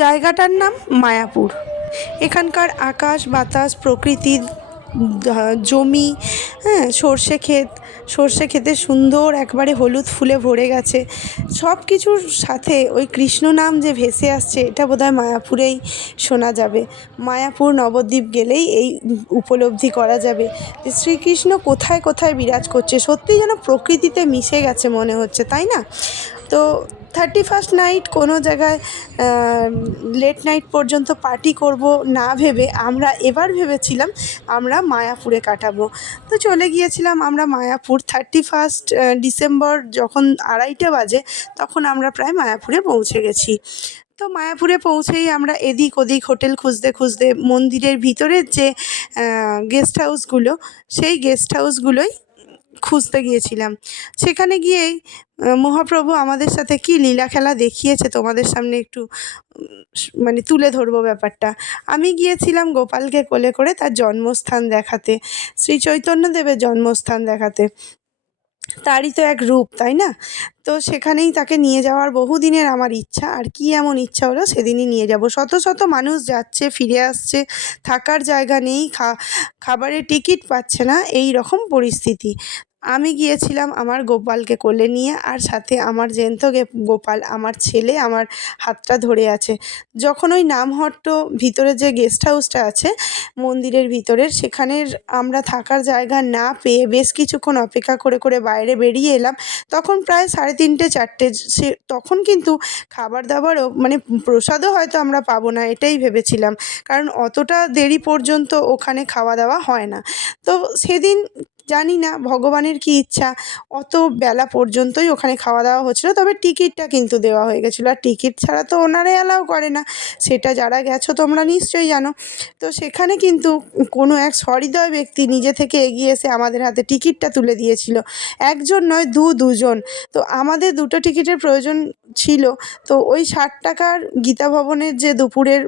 জায়গাটার নাম মায়াপুর। এখানকার আকাশ বাতাস প্রকৃতি, জমি, হ্যাঁ, সর্ষে ক্ষেতে সুন্দর একবারে হলুদ ফুলে ভরে গেছে। সব কিছুর সাথে ওই কৃষ্ণ নাম যে ভেসে আসছে, এটা বোধহয় মায়াপুরেই শোনা যাবে। মায়াপুর নবদ্বীপ গেলেই এই উপলব্ধি করা যাবে যে শ্রীকৃষ্ণ কোথায় কোথায় বিরাজ করছে। সত্যিই যেন প্রকৃতিতে মিশে গেছে মনে হচ্ছে, তাই না? তো 31st নাইট কোনো জায়গায় লেট নাইট পর্যন্ত পার্টি করব না ভেবে আমরা এবার ভেবেছিলাম আমরা মায়াপুরে কাটাবো। তো চলে গিয়েছিলাম আমরা মায়াপুর। 31st ডিসেম্বর যখন 2:30 বাজে, তখন আমরা প্রায় মায়াপুরে পৌঁছে গেছি। তো মায়াপুরে পৌঁছেই আমরা এদিক ওদিক হোটেল খুঁজতে খুঁজতে মন্দিরের ভিতরের যে গেস্ট হাউসগুলো, সেই গেস্ট হাউসগুলোই খুঁজতে গিয়েছিলাম। সেখানে গিয়েই মহাপ্রভু আমাদের সাথে কী লীলা খেলা দেখিয়েছে তোমাদের সামনে একটু মানে তুলে ধরবো ব্যাপারটা। আমি গিয়েছিলাম গোপালকে কোলে করে তার জন্মস্থান দেখাতে, শ্রী চৈতন্যদেবের জন্মস্থান দেখাতে। তারই তো এক রূপ, তাই না? তো সেখানেই তাকে নিয়ে যাওয়ার বহুদিনের আমার ইচ্ছা। আর কি এমন ইচ্ছা হলো, সেদিনই নিয়ে যাব। শত শত মানুষ যাচ্ছে ফিরে আসছে, থাকার জায়গা নেই, খাবারের টিকিট পাচ্ছে না, এই রকম পরিস্থিতি। আমি গিয়েছিলাম আমার গোপালকে কোলে নিয়ে, আর সাথে আমার জ্যান্ত গোপাল, আমার ছেলে আমার হাতটা ধরে আছে। যখন ওই নামহট্ট ভিতরে যে গেস্ট হাউসটা আছে মন্দিরের ভিতরের, সেখানের আমরা থাকার জায়গা না পেয়ে বেশ কিছুক্ষণ অপেক্ষা করে করে বাইরে বেরিয়ে এলাম। তখন প্রায় 3:30 4টে। তখন কিন্তু খাবার দাবারও মানে প্রসাদও হয়তো আমরা পাবো না, এটাই ভেবেছিলাম, কারণ অতটা দেরি পর্যন্ত ওখানে খাওয়া দাওয়া হয় না। তো সেদিন জানি না ভগবানের কী ইচ্ছা, অত বেলা পর্যন্তই ওখানে খাওয়া দাওয়া হচ্ছিলো। তবে টিকিটটা কিন্তু দেওয়া হয়ে গেছিলো, আর টিকিট ছাড়া তো ওনারাই অ্যালাউ করে না, সেটা যারা গেছো তোমরা নিশ্চয়ই জানো। তো সেখানে কিন্তু কোনো এক সহৃদয় ব্যক্তি নিজে থেকে এগিয়ে এসে আমাদের হাতে টিকিটটা তুলে দিয়েছিল। একজন নয়, দুজন। তো আমাদের দুটো টিকিটের প্রয়োজন ছিল। তো ওই 60 টাকার গীতা ভবনের যে দুপুরের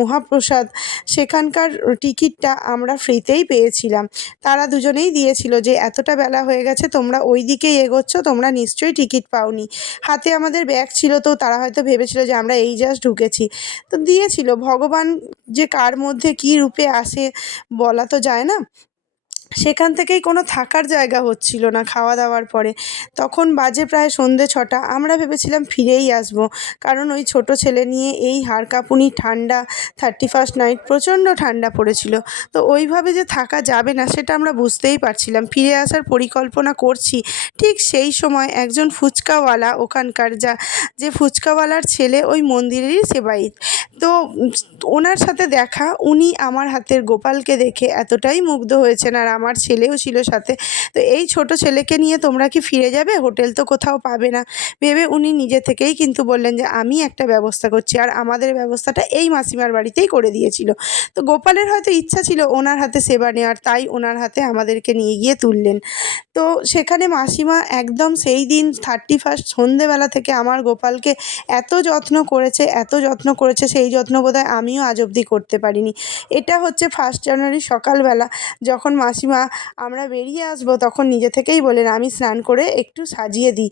মহাপ্রসাদ, সেখানকার টিকিটটা আমরা ফ্রিতেই পেয়েছিলাম। তারা দুজনেই দিয়েছিল যে এতটা বেলা হয়ে গেছে, তোমরা ওই দিকেই এগোচ্ছ, তোমরা নিশ্চয়ই টিকিট পাওনি। হাতে আমাদের ব্যাগ ছিল, তো তারা হয়তো ভেবেছিল যে আমরা এই জাস্ট ঢুকেছি। তো দিয়েছিল। ভগবান যে কার মধ্যে কী রূপে আসে বলা তো যায় না। সেখান থেকেই কোনো থাকার জায়গা হচ্ছিল না খাওয়া দাওয়ার পরে। তখন বাজে প্রায় সন্ধ্যে 6টা। আমরা ভেবেছিলাম ফিরেই আসবো, কারণ ওই ছোট ছেলে নিয়ে এই হাড় কাঁপুনি ঠান্ডা, 31st নাইট প্রচণ্ড ঠান্ডা পড়েছিল। তো ওইভাবে যে থাকা যাবে না সেটা আমরা বুঝতেই পারছিলাম। ফিরে আসার পরিকল্পনা করছি, ঠিক সেই সময় একজন ফুচকাওয়ালা, ওখানকার যে ফুচকাওয়ালার ছেলে ওই মন্দিরেরই সেবায়িত, তো ওনার সাথে দেখা। উনি আমার হাতের গোপালকে দেখে এতটাই মুগ্ধ হয়েছেন, আর আমার ছেলেও ছিল সাথে। তো এই ছোট ছেলেকে নিয়ে তোমরা কি ফিরে যাবে? হোটেল তো কোথাও পাবে না ভেবে উনি নিজে থেকেই কিন্তু বললেন যে আমি একটা ব্যবস্থা করছি, আর আমাদের ব্যবস্থাটা এই মাসিমার বাড়িতেই করে দিয়েছিল। তো গোপালের হয়তো ইচ্ছা ছিল ওনার হাতে সেবা নেওয়ার, তাই ওনার হাতে আমাদেরকে নিয়ে গিয়ে তুললেন। তো সেখানে মাসিমা একদম সেই দিন 31st সন্ধেবেলা থেকে আমার গোপালকে এত যত্ন করেছে, এত যত্ন করেছে, সেই যত্ন বোধহয় আমিও আজ অবধি করতে পারিনি। এটা হচ্ছে 1 জানুয়ারি সকালবেলা, যখন মাসিমা আমরা বেরিয়ে আসবো তখন নিজে থেকেই বলেন আমি স্নান করে একটু সাজিয়ে দিই,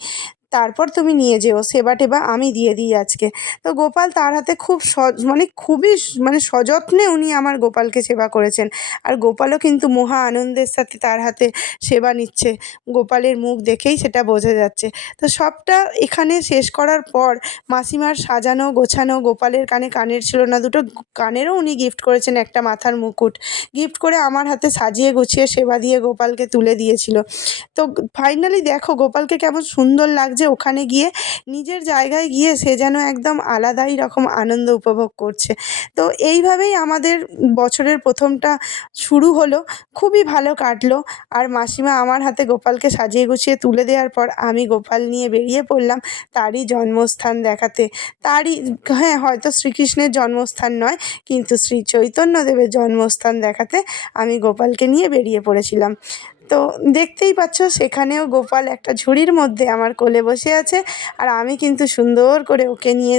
তারপর তুমি নিয়ে যেও, সেবা টেবা আমি দিয়ে দিই আজকে। তো গোপাল তার হাতে খুব মানে খুবই মানে সযত্নে উনি আমার গোপালকে সেবা করেছেন, আর গোপালও কিন্তু মহা আনন্দের সাথে তার হাতে সেবা নিচ্ছে। গোপালের মুখ দেখেই সেটা বোঝা যাচ্ছে। তো সবটা এখানে শেষ করার পর মাসিমার সাজানো গোছানো, গোপালের কানের ছিল না, দুটো কানেরও উনি গিফট করেছেন, একটা মাথার মুকুট গিফট করে আমার হাতে সাজিয়ে গুছিয়ে সেবা দিয়ে গোপালকে তুলে দিয়েছিল। তো ফাইনালি দেখো গোপালকে কেমন সুন্দর লাগছে ওখানে গিয়ে, নিজের জায়গায় গিয়ে সে যেন একদম আলাদাই রকম আনন্দ উপভোগ করছে। তো এইভাবেই আমাদের বছরের প্রথমটা শুরু হলো, খুবই ভালো কাটলো। আর মাসিমা আমার হাতে গোপালকে সাজিয়ে গুছিয়ে তুলে দেওয়ার পর আমি গোপাল নিয়ে বেরিয়ে পড়লাম তারই জন্মস্থান দেখাতে। তারই, হ্যাঁ, হয়তো শ্রীকৃষ্ণের জন্মস্থান নয়, কিন্তু শ্রী চৈতন্যদেবের জন্মস্থান দেখাতে আমি গোপালকে নিয়ে বেরিয়ে পড়েছিলাম। তো দেখতেই পাচ্ছ সেখানেও গোপাল একটা ঝুড়ির মধ্যে আমার কোলে বসে আছে, আর আমি কিন্তু সুন্দর করে ওকে নিয়ে